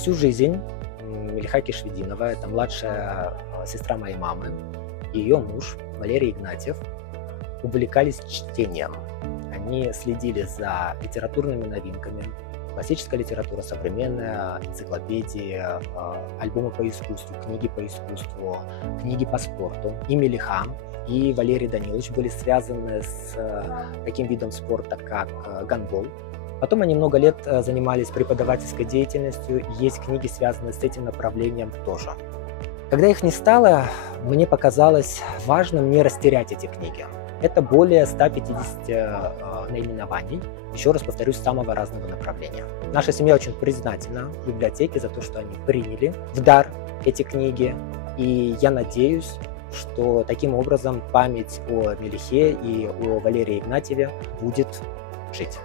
Всю жизнь Мелиха Кишвединова, это младшая сестра моей мамы, и ее муж Валерий Игнатьев увлекались чтением. Они следили за литературными новинками, классическая литература, современная, энциклопедии, альбомы по искусству, книги по искусству, книги по спорту. И Мелиха, и Валерий Данилович были связаны с таким видом спорта, как гандбол. Потом они много лет занимались преподавательской деятельностью, и есть книги, связанные с этим направлением тоже. Когда их не стало, мне показалось важным не растерять эти книги. Это более 150 наименований, еще раз повторюсь, самого разного направления. Наша семья очень признательна библиотеке за то, что они приняли в дар эти книги, и я надеюсь, что таким образом память о Мелихе и о Валерии Игнатьеве будет жить.